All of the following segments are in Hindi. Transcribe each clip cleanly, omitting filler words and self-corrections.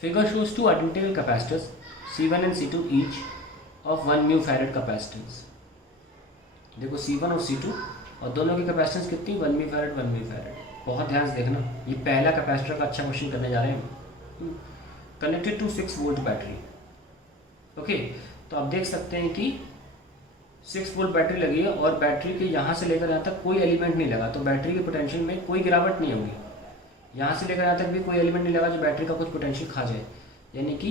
Figure shows two identical capacitors C1 and C2 each of 1 μF capacitance. देखो C1 और C2 और दोनों की कैपेसिटेंस कितनी 1 μF 1 μF। बहुत ध्यान से देखना, ये पहला कैपेसिटर का अच्छा क्वेश्चन करने जा रहे हैं हम। Connected to 6 volt battery. Okay, तो आप देख सकते हैं कि 6 वोल्ट बैटरी लगी है और बैटरी के यहाँ से लेकर यहाँ तक कोई एलिमेंट नहीं लगा, तो बैटरी की पोटेंशियल में कोई गिरावट नहीं होगी। यहाँ से लेकर यहाँ तक भी कोई एलिमेंट नहीं लगा जो बैटरी का कुछ पोटेंशियल खा जाए, यानी कि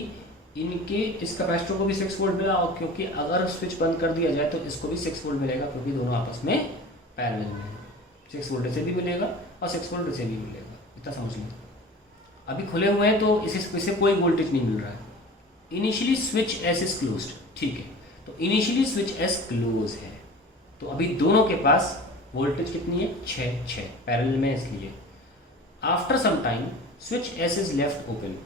इनके इस कैपेसिटर को भी 6 वोल्ट मिला, और क्योंकि अगर स्विच बंद कर दिया जाए तो इसको भी 6 वोल्ट मिलेगा, क्योंकि दोनों आपस में पैरेलल में है। 6 वोल्ट से भी मिलेगा और 6 वोल्ट से भी मिलेगा, इतना समझ लो। अभी खुले हुए हैं तो इससे कोई वोल्टेज नहीं मिल रहा है। Initially switch S is closed, ठीक है, तो इनिशियली स्विच एस क्लोज है, तो अभी दोनों के पास वोल्टेज कितनी है 6 पैरेलल में, इसलिए after some time switch S is left open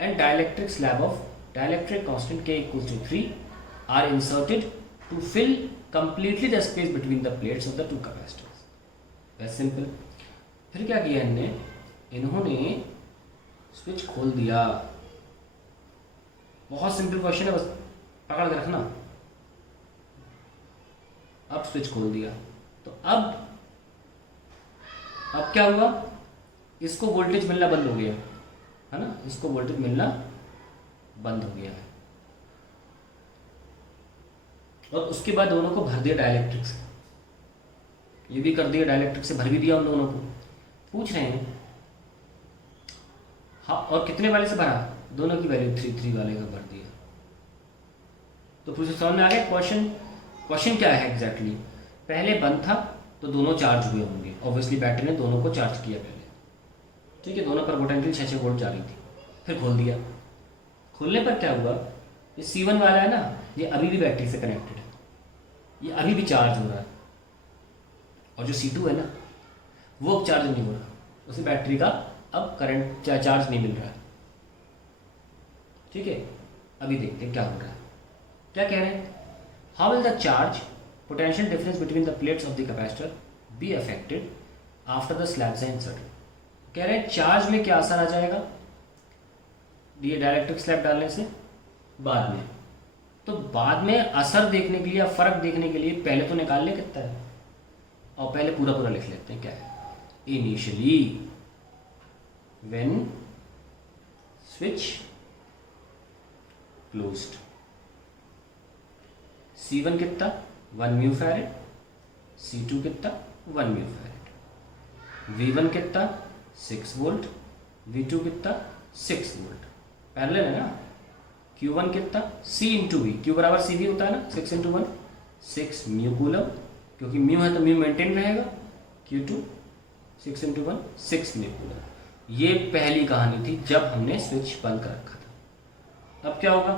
and dielectric slab of dielectric constant K equals to 3 are inserted to fill completely the space between the plates of the two capacitors. Very simple. फिर क्या किया इन्होंने स्विच खोल दिया। बहुत सिंपल क्वेश्चन है, बस पकड़ के रखना। अब स्विच खोल दिया तो अब क्या हुआ, इसको वोल्टेज मिलना बंद हो गया है ना, इसको वोल्टेज मिलना बंद हो गया है, और उसके बाद दोनों को भर दिया डाइलेक्ट्रिक से, ये भी कर दिया डाइलेक्ट्रिक से, भर भी दिया उन दोनों को। पूछ रहे हैं हाँ, और कितने वाले से भरा, दोनों की वैल्यू 3 वाले का भर दिया। तो पूछो समझ में आ गया क्वेश्चन क्या है एग्जैक्टली। पहले बंद था तो दोनों चार्ज हुए होंगे, ऑब्वियसली बैटरी ने दोनों को चार्ज किया पहले, ठीक है, दोनों पर पोटेंशियल 6 वोल्ट जा रही थी, फिर खोल दिया। खोलने पर क्या हुआ, ये C1 वाला है ना, ये अभी भी बैटरी से कनेक्टेड है, ये अभी भी चार्ज हो रहा है, और जो C2 है ना वो अब चार्ज नहीं हो रहा, उसे बैटरी का अब करंट चार्ज नहीं मिल रहा है, ठीक है। अभी देखते हैं क्या हो रहा है, क्या कह रहे हैं, how will the charge potential difference between the plates of the capacitor be affected after the slabs are inserted. कह रहे हैं चार्ज में क्या असर आ जाएगा ये डाइलेक्ट्रिक स्लैब डालने से बाद में। तो बाद में असर देखने के लिए, फर्क देखने के लिए पहले तो निकाल ले कितना है, और पहले पूरा लिख लेते हैं क्या है। Initially when switch closed, C1 कितना 1 μF, C2 कितना 1 μF, V1 कितना 6 वोल्ट, V2 कितना 6 वोल्ट, पैरेलल है ना। Q1 कितना C इंटू वी, Q बराबर CV होता है ना, 6 इंटू 1 6 म्यू कूलम, क्योंकि म्यू है तो म्यू मेंटेन रहेगा। Q2 6 into 1 6 mu coulomb. ये पहली कहानी थी जब हमने स्विच बंद कर रखा था। अब क्या होगा,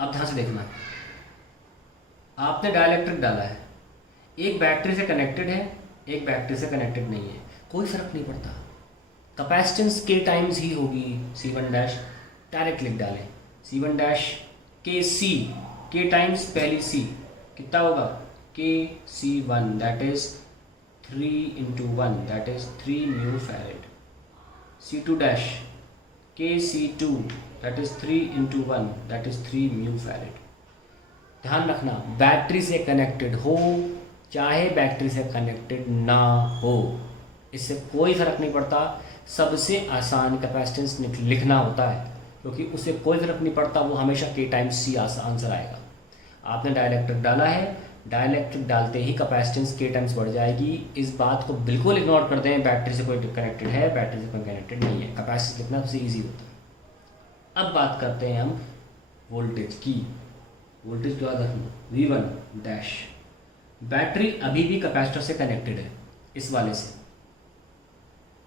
अब ध्यान से देखना, आपने डाइलेक्ट्रिक डाला है, एक बैटरी से कनेक्टेड है, एक बैटरी से कनेक्टेड नहीं है, कोई फर्क नहीं पड़ता, कैपेसिटेंस K टाइम्स ही होगी। C1 डैश डायरेक्ट लिख डालें, C1 dash KC, K times पहली C कितना होगा KC1, that is 3 into 1, that is 3 μF। C2 dash KC2, that is 3 into 1, that is 3 μF। ध्यान रखना, बैटरी से कनेक्टेड हो चाहे बैटरी से कनेक्टेड ना हो, इससे कोई फर्क नहीं पड़ता। सबसे आसान कैपेसिटेंस लिखना होता है, क्योंकि उसे कोई फर्क नहीं पड़ता, वो हमेशा K टाइम्स C आंसर आएगा। आपने डाइलेक्ट्रिक डाला है, डाइलेक्ट्रिक डालते ही कैपेसिटेंस K टाइम्स बढ़ जाएगी। इस बात को बिल्कुल इग्नोर कर दें, बैटरी से कोई कनेक्टेड है, बैटरी से कोई कनेक्टेड नहीं है, कैपेसिटेंस लिखना सबसे ईजी होता है। अब बात करते हैं हम वोल्टेज की। वोल्टेज क्या रखना V1 डैश, बैटरी अभी भी कैपेसिटर से कनेक्टेड है, इस वाले से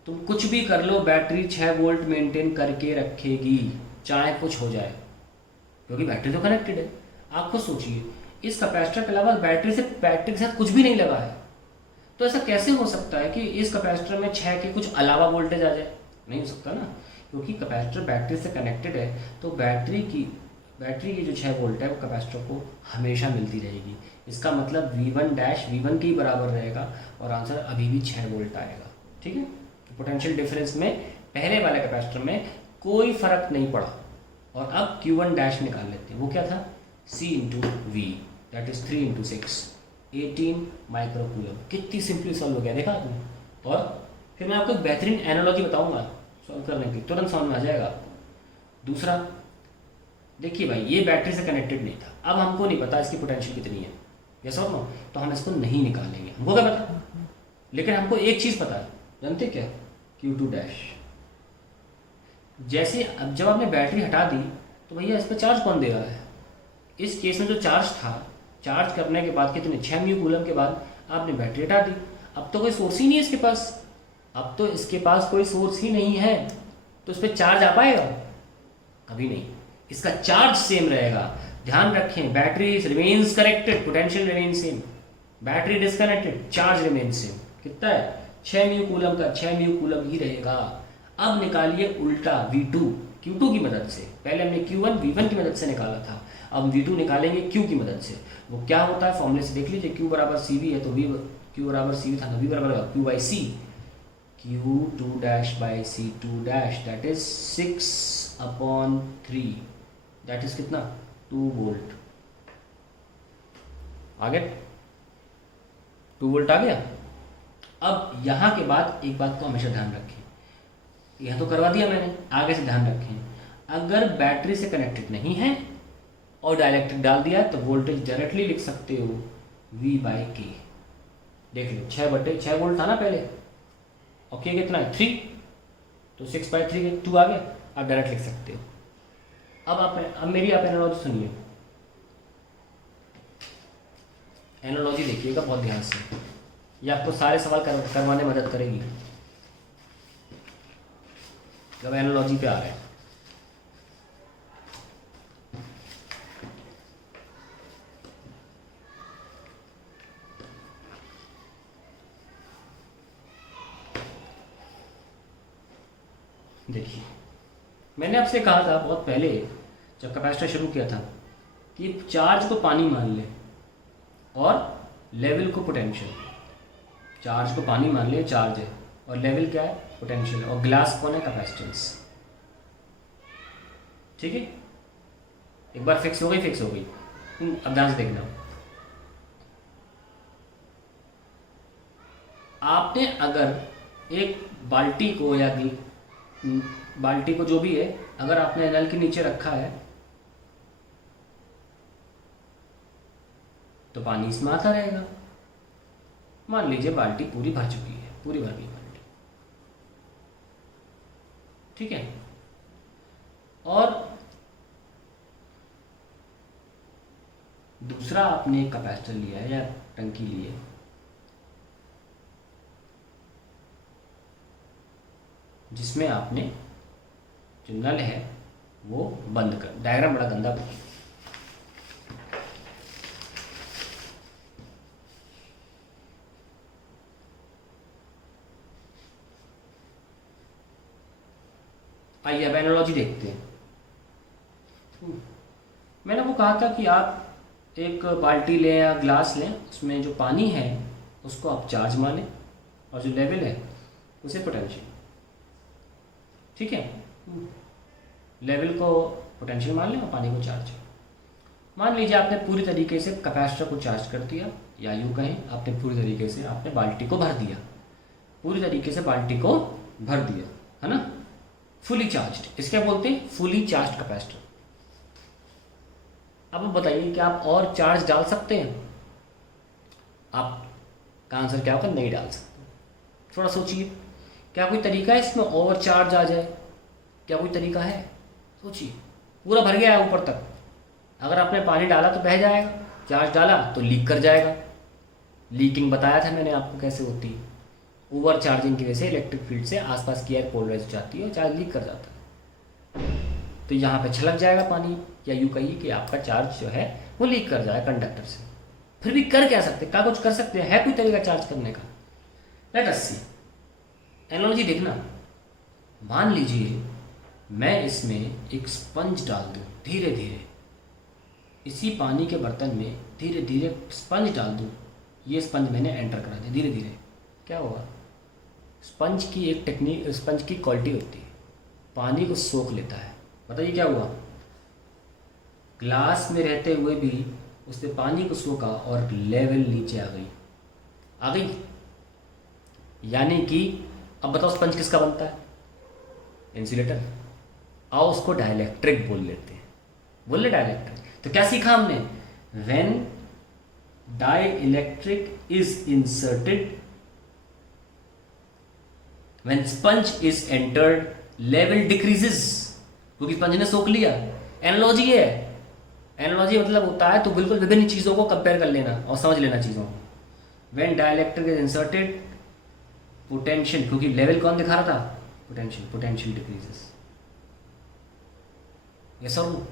तुम कुछ भी कर लो, बैटरी 6 वोल्ट मेंटेन करके रखेगी, चाहे कुछ हो जाए, क्योंकि बैटरी तो कनेक्टेड है। आप खुद सोचिए, इस कैपेसिटर के अलावा बैटरी के साथ कुछ भी नहीं लगा है, तो ऐसा कैसे हो सकता है कि इस कैपेसिटर में 6 के कुछ अलावा वोल्टेज आ जाए? नहीं हो सकता ना, क्योंकि कैपेसिटर बैटरी से कनेक्टेड है, तो बैटरी की जो 6 वोल्ट है वो कैपेसिटर को हमेशा मिलती रहेगी। इसका मतलब V1 डैश V1 के ही बराबर रहेगा और आंसर अभी भी 6 वोल्ट आएगा। ठीक है, तो पोटेंशियल डिफरेंस में पहले वाले कैपेसिटर में कोई फर्क नहीं पड़ा। और अब Q1 डैश निकाल लेते हैं। वो क्या था, C into V, that is 3 into 6, 18 microcoulomb. कितनी सिंपली सॉल्व हो गया, देखा आपने। और फिर मैं आपको एक बेहतरीन एनालॉजी बताऊंगा सॉल्व करने की, तुरंत समझ में आ जाएगा। दूसरा देखिए भाई, ये बैटरी से कनेक्टेड नहीं था, अब हमको नहीं पता इसकी पोटेंशियल कितनी है, यस और नो, तो हम इसको नहीं निकालेंगे, हमको क्या पता। लेकिन हमको एक चीज़ पता है, जानते क्या, Q2 डैश। जैसे अब जब आपने बैटरी हटा दी तो भैया इस पर चार्ज कौन दे रहा है। इस केस में जो चार्ज था, चार्ज करने के बाद कितने 6 म्यू कूलम के बाद आपने बैटरी हटा दी। अब तो कोई सोर्स ही नहीं है इसके पास, अब तो इसके पास कोई सोर्स ही नहीं है, तो इस पर चार्ज आ पाएगा, कभी नहीं। इसका चार्ज सेम रहेगा। ध्यान रखें, battery remains connected, potential remains same, battery disconnected, charge remains same. कितना है, 6 म्यू कूलम का 6 म्यू कूलम ही रहेगा। अब निकालिए उल्टा V2 Q2 की मदद से। पहले हमने Q1 V1 की मदद से निकाला था, अब V2 निकालेंगे Q की मदद से। वो क्या होता है, फॉर्मूले से देख लीजिए, Q बराबर CV है तो Q बराबर CV था तो V बराबर Q by C, Q2 dash by C2 dash, that is 6/3, that is कितना 2 वोल्ट। आ गया, 2 वोल्ट आ गया। अब यहाँ के बाद एक बात को हमेशा ध्यान रखें, यह तो करवा दिया मैंने, आगे से ध्यान रखें, अगर बैटरी से कनेक्टेड नहीं है और डाइलेक्ट्रिक डाल दिया तो वोल्टेज डायरेक्टली लिख सकते हो V बाई के। देख लो 6/6 वोल्ट था ना पहले, और के कितना है 3, तो 6/3 2 आ गया, आप डायरेक्ट लिख सकते हो। अब मेरी आप एनालॉजी सुनिए, एनालॉजी देखिएगा बहुत ध्यान से, ये आपको सारे सवाल करवाने में मदद करेगी जब एनालॉजी पे आ रहे हैं। देखिए, मैंने आपसे कहा था बहुत पहले जब कैपेसिटर शुरू किया था कि चार्ज को पानी मान ले और लेवल को पोटेंशियल। चार्ज को पानी मान ले, चार्ज है, और लेवल क्या है, पोटेंशियल, और ग्लास कौन है, कैपेसिटेंस। ठीक है, एक बार फिक्स हो गई, फिक्स हो गई। अब ध्यान से देखना, आपने अगर एक बाल्टी को या बाल्टी को जो भी है, अगर आपने नल के नीचे रखा है तो पानी इसमें आता रहेगा। मान लीजिए बाल्टी पूरी भर चुकी है, पूरी भर गई बाल्टी, ठीक है, और दूसरा आपने एक कैपेसिटर लिया है या टंकी ली है, जिसमें आपने जो नल है वो बंद कर, डायग्राम बड़ा गंदा बना, आइए अब एनालॉजी देखते हैं। मैंने वो कहा था कि आप एक बाल्टी लें या ग्लास लें, उसमें जो पानी है उसको आप चार्ज मानें और जो लेवल है उसे पोटेंशियल, ठीक है, लेवल को पोटेंशियल मान लें और पानी को चार्ज। मान लीजिए आपने पूरी तरीके से कैपेसिटर को चार्ज कर दिया, या यूँ कहें आपने पूरी तरीके से आपने बाल्टी को भर दिया, पूरी तरीके से बाल्टी को भर दिया, है ना, फुली चार्ज्ड, इसके बोलते हैं फुली चार्ज्ड कैपेसिटर। अब बताइए कि आप और चार्ज डाल सकते हैं? आपका आंसर क्या होगा, नहीं डाल सकते। थोड़ा सोचिए, क्या कोई तरीका है इसमें ओवर चार्ज आ जाए, क्या कोई तरीका है? सोचिए, पूरा भर गया है ऊपर तक, अगर आपने पानी डाला तो बह जाएगा, चार्ज डाला तो लीक कर जाएगा। लीकिंग बताया था मैंने आपको कैसे होती है, ओवर चार्जिंग की वजह से इलेक्ट्रिक फील्ड से आसपास की एयर पोलराइज हो जाती है और चार्ज लीक कर जाता है। तो यहाँ पे छलक जाएगा पानी, या यूँ कहिए कि आपका चार्ज जो है वो लीक कर जाएगा कंडक्टर से। फिर भी कर क्या सकते, क्या कुछ कर सकते हैं, है कोई तरीका चार्ज करने का? लेट अस सी, एनालॉजी देखना। मान लीजिए मैं इसमें एक स्पंज डाल दूँ, धीरे धीरे इसी पानी के बर्तन में धीरे धीरे स्पंज डाल दूँ, ये स्पंज मैंने एंटर करा दिया धीरे धीरे, क्या होगा? स्पंज की एक टेक्निक, स्पंज की क्वालिटी होती है, पानी को सोख लेता है। बताइए क्या हुआ, ग्लास में रहते हुए भी उसने पानी को सोखा और लेवल नीचे आ गई। यानी कि अब बताओ स्पंज किसका बनता है, इंसुलेटर। आओ उसको डाइलेक्ट्रिक बोल लेते हैं, बोल ले डाइलेक्ट्रिक। तो क्या सीखा हमने, when dielectric is inserted, when sponge is entered level decreases, क्योंकि स्पंज ने सोख लिया। एनालॉजी है, एनालॉजी मतलब होता है तो बिल्कुल विभिन्न चीज़ों को कंपेयर कर लेना और समझ लेना चीज़ों को। When dielectric is inserted, potential, क्योंकि लेवल कौन दिखा रहा था, पोटेंशियल डिक्रीजेस। यस और नो।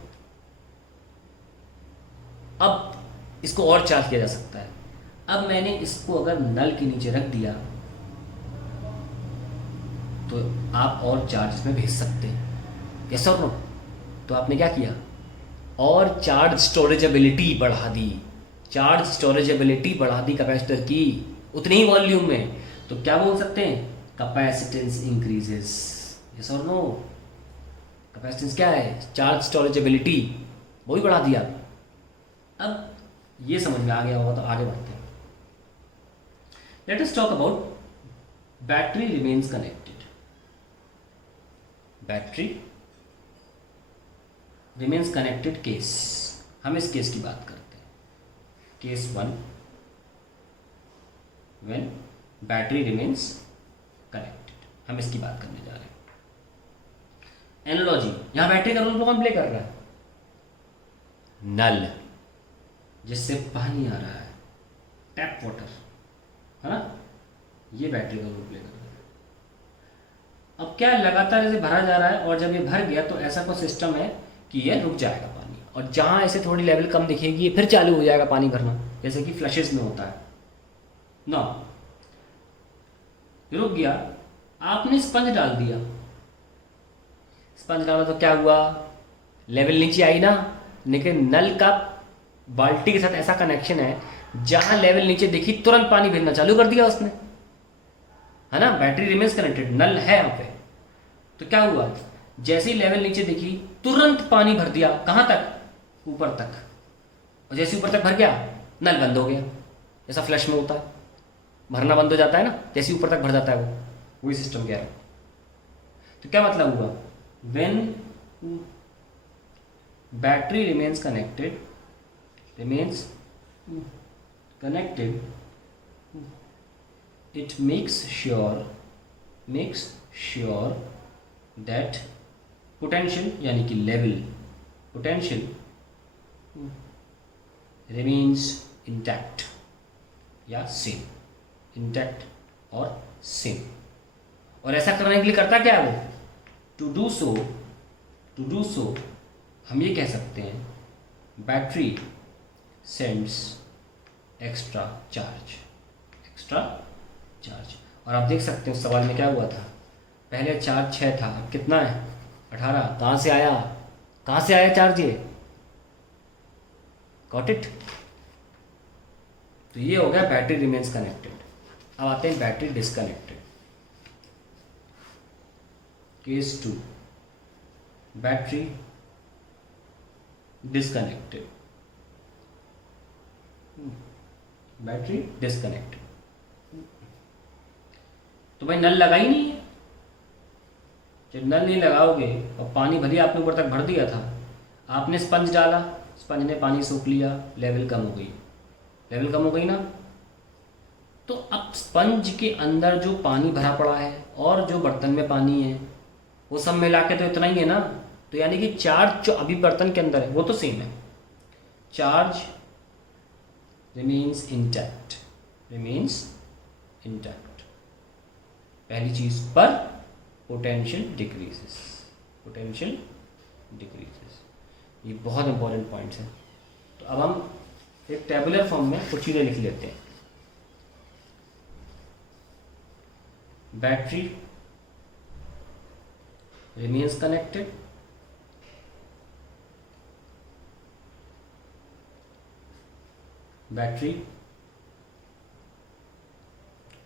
अब इसको और चार्ज किया जा सकता है। अब मैंने इसको अगर नल के नीचे रख दिया तो आप और चार्ज इसमें भेज सकते हैं। यस और नो। तो आपने क्या किया, और चार्ज स्टोरेजेबिलिटी बढ़ा दी, चार्ज स्टोरेजेबिलिटी बढ़ा दी कैपेसिटर की उतनी ही वॉल्यूम में। तो क्या बोल सकते हैं, कैपेसिटेंस इंक्रीजेस। यस और नो। कैपेसिटेंस क्या है, चार्ज स्टोरेजेबिलिटी, वो भी बढ़ा दिया। अब ये समझ में आ गया होगा तो आगे बढ़ते हैं। Let us talk about battery remains connected. Battery remains connected case, हम इस केस की बात करते हैं। Case 1, when battery remains connected, हम इसकी बात करने जा रहे हैं। एनालॉजी, यहां बैटरी का रोल कौन प्ले कर रहा है, नल जिससे पानी आ रहा है, टैप वाटर, है ना, ये बैटरी का रोल प्ले कर रहा है। अब क्या लगातार इसे भरा जा रहा है और जब ये भर गया तो ऐसा कोई सिस्टम है कि ये रुक जाएगा पानी, और जहां ऐसे थोड़ी लेवल कम दिखेगी ये फिर चालू हो जाएगा पानी भरना, जैसे कि फ्लशेस में होता है ना। रुक गया, आपने स्पंज डाल दिया, स्पंज डाला तो क्या हुआ, लेवल नीचे आई ना। लेकिन नल का बाल्टी के साथ ऐसा कनेक्शन है जहां लेवल नीचे दिखी तुरंत पानी भेजना चालू कर दिया उसने, है ना। बैटरी रिमेन्स कनेक्टेड, नल है यहाँ पे। तो क्या हुआ, जैसे ही लेवल नीचे दिखी तुरंत पानी भर दिया, कहां तक, ऊपर तक। और जैसे ऊपर तक भर गया नल बंद हो गया, जैसा फ्लश में होता है, भरना बंद हो जाता है ना, जैसे ऊपर तक भर जाता है वही सिस्टम कह रहा है। तो क्या मतलब हुआ, when battery remains connected it makes sure that potential यानी कि लेवल potential remains intact या सेम, इंटैक्ट और सेम। और ऐसा करने के लिए करता क्या है वो, टू डू सो हम ये कह सकते हैं, बैटरी सेंड्स एक्स्ट्रा चार्ज। और आप देख सकते हैं उस सवाल में क्या हुआ था, पहले चार्ज 6 था, अब कितना है 18। कहाँ से आया चार्ज ये, गॉट इट। तो ये हो गया बैटरी रिमेन्स कनेक्टेड। अब आते हैं battery disconnected. Case 2, battery disconnected. Battery disconnected, तो भाई नल लगा ही नहीं है। जब नल नहीं लगाओगे और पानी भले आपने ऊपर तक भर दिया था, आपने स्पंज डाला, स्पंज ने पानी सोख लिया, लेवल कम हो गई ना। तो अब स्पंज के अंदर जो पानी भरा पड़ा है और जो बर्तन में पानी है वो सब मिला के तो इतना ही है ना। तो यानी कि चार्ज जो अभी बर्तन के अंदर है वो तो सेम है, चार्ज रिमेन्स इंटैक्ट। पहली चीज पर पोटेंशियल डिक्रीजेस, ये बहुत इंपॉर्टेंट पॉइंट्स हैं। तो अब हम एक टेबुलर फॉर्म में कुछ चीज़ें लिख लेते हैं। Battery remains connected, battery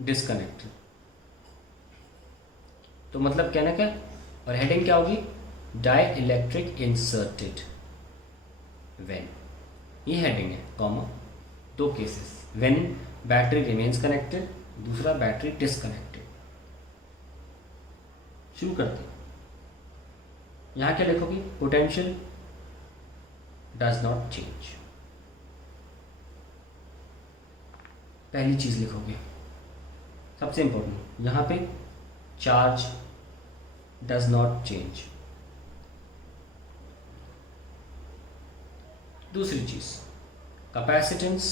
disconnected. तो मतलब कहना क्या, और हेडिंग क्या होगी, डाई इलेक्ट्रिक इंसर्टेड व्हेन, ये हेडिंग है, कॉमा, दो cases, when battery remains connected, दूसरा बैटरी डिसकनेक्टेड। शुरू करते हैं। यहाँ क्या लिखोगे, पोटेंशियल डज नॉट चेंज, पहली चीज लिखोगे, सबसे इंपॉर्टेंट यहाँ पे चार्ज डज नॉट चेंज। दूसरी चीज, कैपेसिटेंस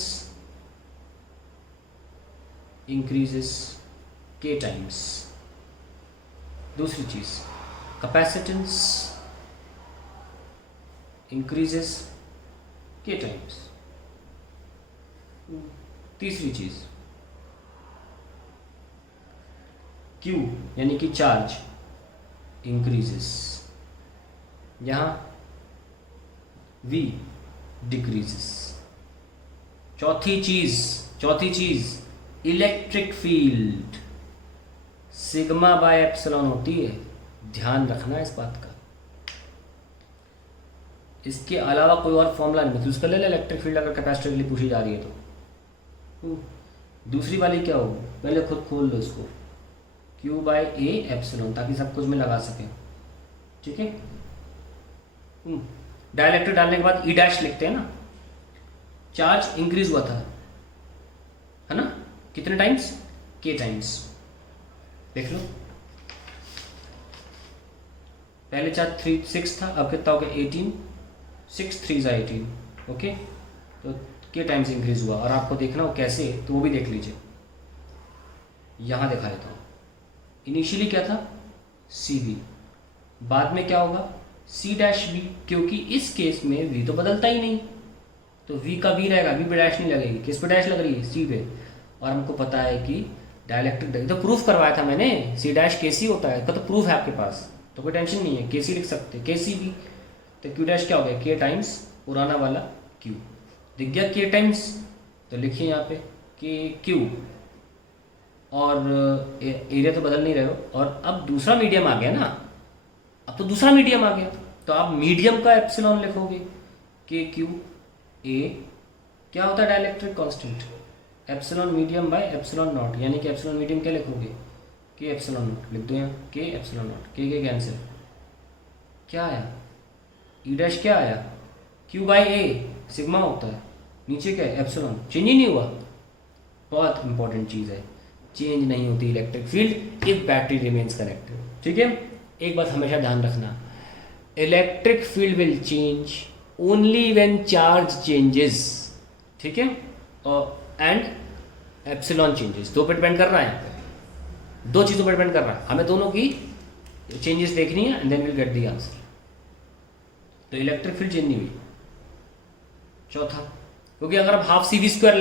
इंक्रीजेस k टाइम्स। दूसरी चीज, कैपेसिटेंस इंक्रीजेस k टाइम्स। तीसरी चीज, Q यानी कि चार्ज इंक्रीजेस, यहाँ V डिक्रीजेस। चौथी चीज electric field sigma by epsilon होती है, ध्यान रखना इस बात का। इसके अलावा कोई और फॉर्मूला नहीं, तो उसका ले ले इलेक्ट्रिक फील्ड अगर कैपेसिटर के लिए पूछी जा रही है तो। दूसरी वाली क्या होगी, पहले खुद खोल लो इसको, Q बाय ए एप्सिलॉन, ताकि सब कुछ में लगा सकें, ठीक है। डाइलेक्ट्रिक डालने के बाद ई डैश लिखते हैं ना, चार्ज इंक्रीज हुआ था, है ना, कितने टाइम्स, k टाइम्स। देख लो, पहले चार्ज 6 था, अब कितना हो गया 18, 6 3 18, ओके। तो k टाइम्स इंक्रीज हुआ, और आपको देखना हो कैसे, तो वो भी देख लीजिए। यहां दिखा देता हूं, इनिशियली क्या था CV, बाद में क्या होगा C'V, क्योंकि इस केस में V तो बदलता ही नहीं, तो V का V रहेगा, V पे डैश नहीं लगेगी। किस पे डैश लग रही है, C पे। और हमको पता है कि डाइलेक्ट्रिक, तो प्रूफ करवाया था मैंने, C' होता है, तो प्रूफ है आपके पास, तो कोई टेंशन नहीं है, KC लिख सकते हैं, KCV। तो Q' क्या हो गया, k टाइम्स पुराना वाला Q, दिख गया k टाइम्स, तो लिखिए यहाँ पे Q, और एरिया तो बदल नहीं रहे हो। और अब दूसरा मीडियम आ गया ना, अब तो दूसरा मीडियम आ गया, तो आप मीडियम का एप्सिलॉन लिखोगे, KQ A क्या होता है dielectric constant, epsilon medium by epsilon not, यानी कि एप्सिलॉन मीडियम क्या लिखोगे, K एप्सिलॉन नॉट लिख दो यहाँ, K epsilon not, K cancel, क्या आया E डैश, क्या आया Q बाय A सिग्मा होता है, नीचे क्या है एप्सिलॉन, चेंज ही नहीं हुआ। बहुत इंपॉर्टेंट चीज़ है, चेंज नहीं होती electric field if battery remains connected, ठीक है। एक बात हमेशा ध्यान रखना, electric field will change only when charge changes, ठीक है, और एंड एप्सिलॉन चेंजेस, दो पे डिपेंड कर रहा है, दो चीज़ों पर डिपेंड कर रहा है, हमें दोनों की चेंजेस देखनी है and then will get the answer. तो इलेक्ट्रिक फील्ड चेंज नहीं हुई। चौथा, क्योंकि अगर आप हाफ CV²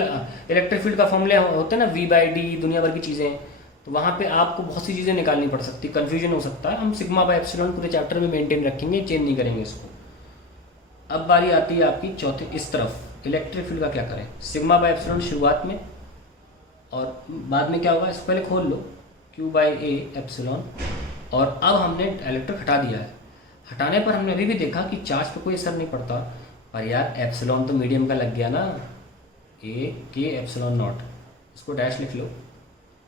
इलेक्ट्रिक फील्ड का फॉर्मूले होते हैं ना, V/D, दुनिया भर की चीज़ें, तो वहाँ पे आपको बहुत सी चीज़ें निकालनी पड़ सकती, कन्फ्यूजन हो सकता है। हम सिग्मा बाय एप्सिलॉन पूरे चैप्टर में मेंटेन रखेंगे, चेंज नहीं करेंगे इसको। अब बारी आती है आपकी चौथे इस तरफ, इलेक्ट्रिक फील्ड का क्या करें, सिग्मा बाय एप्सिलॉन शुरुआत में, और बाद में क्या होगा, इसको पहले खोल लो, Q बाय A एप्सिलॉन। और अब हमने इलेक्ट्रिक हटा दिया है, हटाने पर हमने अभी भी देखा कि चार्ज पे कोई असर नहीं पड़ता, पर यार एप्सिलॉन तो मीडियम का लग गया ना, K एप्सिलॉन नॉट, इसको डैश लिख लो,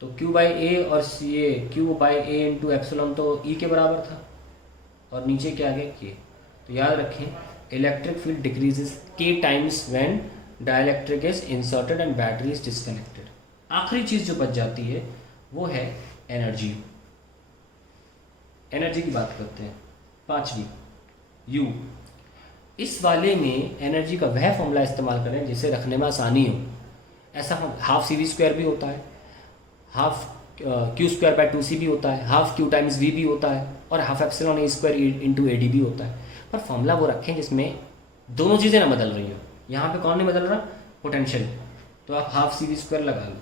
तो Q बाय A और ये Q by A into epsilon तो E के बराबर था, और नीचे क्या आ गया K। तो याद रखें, electric field decreases K times when dielectric is inserted and battery is disconnected. आखिरी चीज़ जो बच जाती है वो है एनर्जी। एनर्जी की बात करते हैं, पांचवी U। इस वाले में एनर्जी का वह फॉर्मूला इस्तेमाल करें जिसे रखने में आसानी हो। ऐसा हाफ CV² भी होता है, हाफ Q² बाय 2C भी होता है, हाफ Q टाइम्स V भी होता है, और half epsilon A² into AD भी होता है। पर फॉर्मूला वो रखें जिसमें दोनों चीज़ें ना बदल रही हो। यहाँ पे कौन नहीं बदल रहा, पोटेंशियल, तो आप हाफ CV² लगा लो,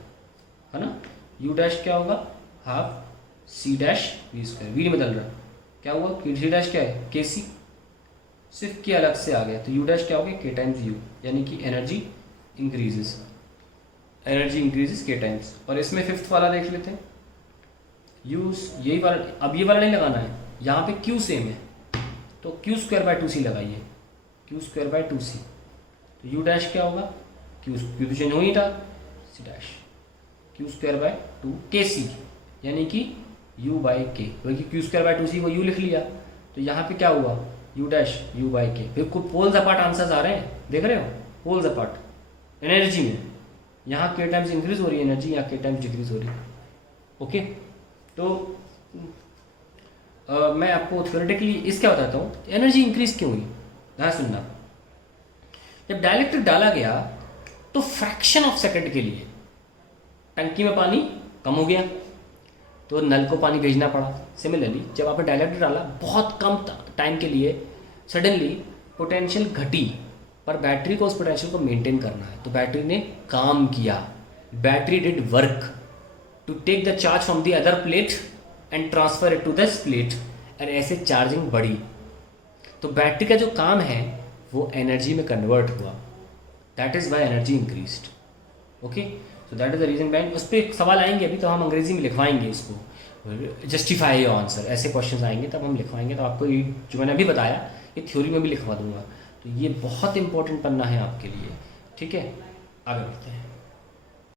है ना। U डैश क्या होगा, हाफ C'(V²), V नहीं बदल रहा, क्या हुआ, Q3' क्या है, KC, सिर्फ के अलग से आ गया, तो U डैश क्या हो गया, K टाइम्स U, यानी कि energy increases, energy increases K times. और इसमें फिफ्थ वाला देख लेते हैं, यूज, यही वाला, अब ये वाला नहीं लगाना है, यहाँ पे Q सेम है, तो Q²/2c लगाइए, Q²/2c, तो U डैश क्या होगा, Q तो चेंज हो ही था, C डैश Q²/2 kc, यानी कि U/k, क्योंकि Q²/2c को U लिख लिया, तो यहाँ पे क्या हुआ, U डैश U/k। फिर कुछ पोल्स अपार्ट आंसर्स आ रहे हैं, देख रहे हो, पोल्स अपार्ट एनर्जी में, यहाँ k टाइम्स इंक्रीज हो रही है एनर्जी, यहाँ k टाइम्स डिक्रीज हो रही है। ओके, तो मैं आपको थ्योरेटिकली इसका बताता हूँ एनर्जी इंक्रीज क्यों हुई। ध्यान सुनना, जब डाइलेक्ट्रिक डाला गया तो फ्रैक्शन ऑफ सेकंड के लिए टंकी में पानी कम हो गया, तो नल को पानी भेजना पड़ा। सिमिलरली जब आपने डाइलेक्ट्रिक डाला बहुत कम टाइम के लिए, सडनली पोटेंशियल घटी, पर बैटरी को उस पोटेंशियल को मेंटेन करना है, तो बैटरी ने काम किया, battery did work to take the charge from the other plate and transfer it to this plate, और ऐसे चार्जिंग बढ़ी, तो बैटरी का जो काम है वो एनर्जी में कन्वर्ट हुआ, that is why energy increased. Okay, so that is the reason behind. उस पर सवाल आएंगे, अभी तो हम अंग्रेजी में लिखवाएंगे इसको, जस्टिफाई योर आंसर, ऐसे क्वेश्चंस आएंगे तब हम लिखवाएंगे। तो आपको ये जो मैंने अभी बताया ये थ्योरी में भी लिखवा दूंगा, तो ये बहुत इंपॉर्टेंट पन्ना है आपके लिए। ठीक है, आगे बढ़ते हैं।